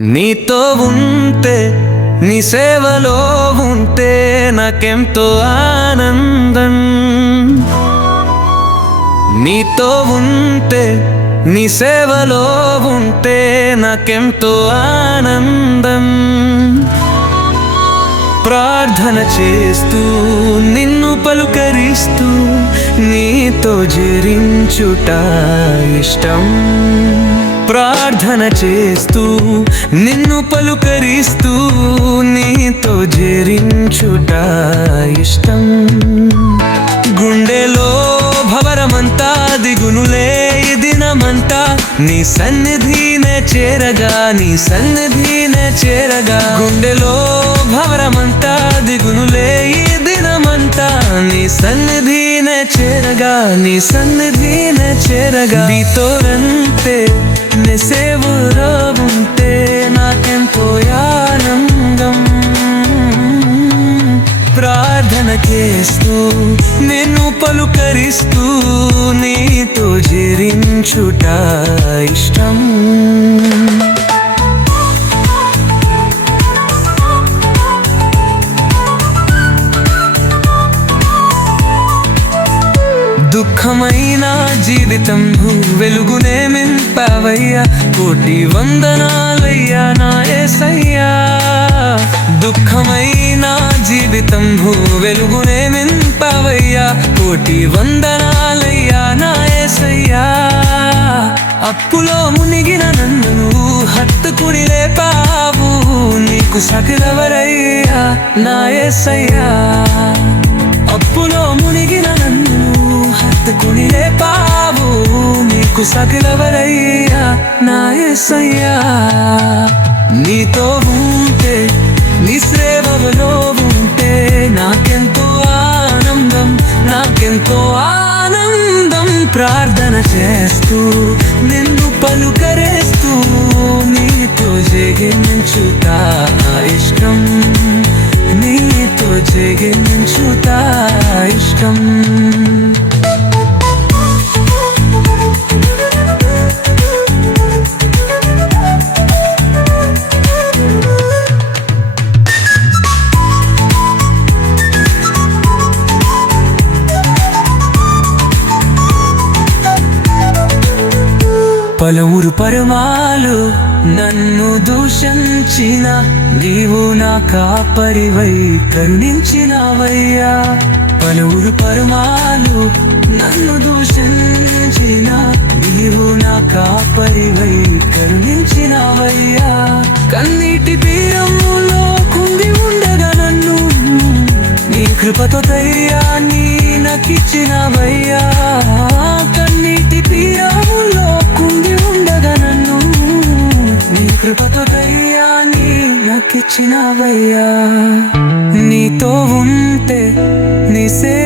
నీతో ఉంటే నీ సేవలో ఉంటే నాకెంతో ఆనందం. నీతో ఉంటే నీ సేవలో ఉంటే నాకెంతో ఆనందం. ప్రార్థన చేస్తూ నిన్ను పలుకరిస్తూ నీతో జరించుట ఇష్టం. ప్రార్థన చేస్తూ నిన్ను పలుకరిస్తూ నీతో జరించుట ఇష్టం. గుండెలో భవరమంతా దిగునులే దినమంతా. నీ సన్నిధినే చేరగా నీ సన్నిధినే చేరగా. గుండెలో భవరమంతా దిగునులే దినమంతా. నీ సన్నిధినే చేరగా నీ సన్నిధినే చేరగా. నీతోరంతే సేవలో ఉంటే నాకెంతో ఆనందం. ప్రార్థన చేస్తూ నిన్ను పలుకరిస్తూ నీతో జరించుట ఇష్టం. దుఃఖమైన జీవితం వెలుగునే మింపావయ్యా కోటి వందనాలయ్యా నా ఏసయ్యా. దుఃఖమైన జీవితం భూ వెలుగునే నింపవయ్యా కోటి వందనాలయ్యా నా ఏసయ్యా. అప్పులో మునిగిన నన్ను హత్తుకుని లేపావు నీకు సకలవరయ్యా నా ఏసయ్యా. అప్పులో మునిగిన నన్ను హత్తుకుని లేపావు నీకు సకలవరయ్యా. సయ్యా నీతో ఉంటే నీ సేవలో ఉంటే నాకెంతో ఆనందం నాకెంతో ఆనందం ప్రార్థన చేస్తూ నిన్ను పలుకరే పలువురు పరుమాలు నన్ను దూషించిన నీవు నా కాపరివై కరుణించినవయ్యా పలువురు పరుమాలు నన్ను దూషించిన నీవు నా కాపరివై కరుణించినవయ్యా కన్నీటి తీరములో కుంగి ఉండగా నన్ను నీ కృపతో ధైర్యాన్ని నాకిచ్చినవయ్యా. కన్నీటి నాకిచ్చినవయ్యా నీతో ఉంటే నిసే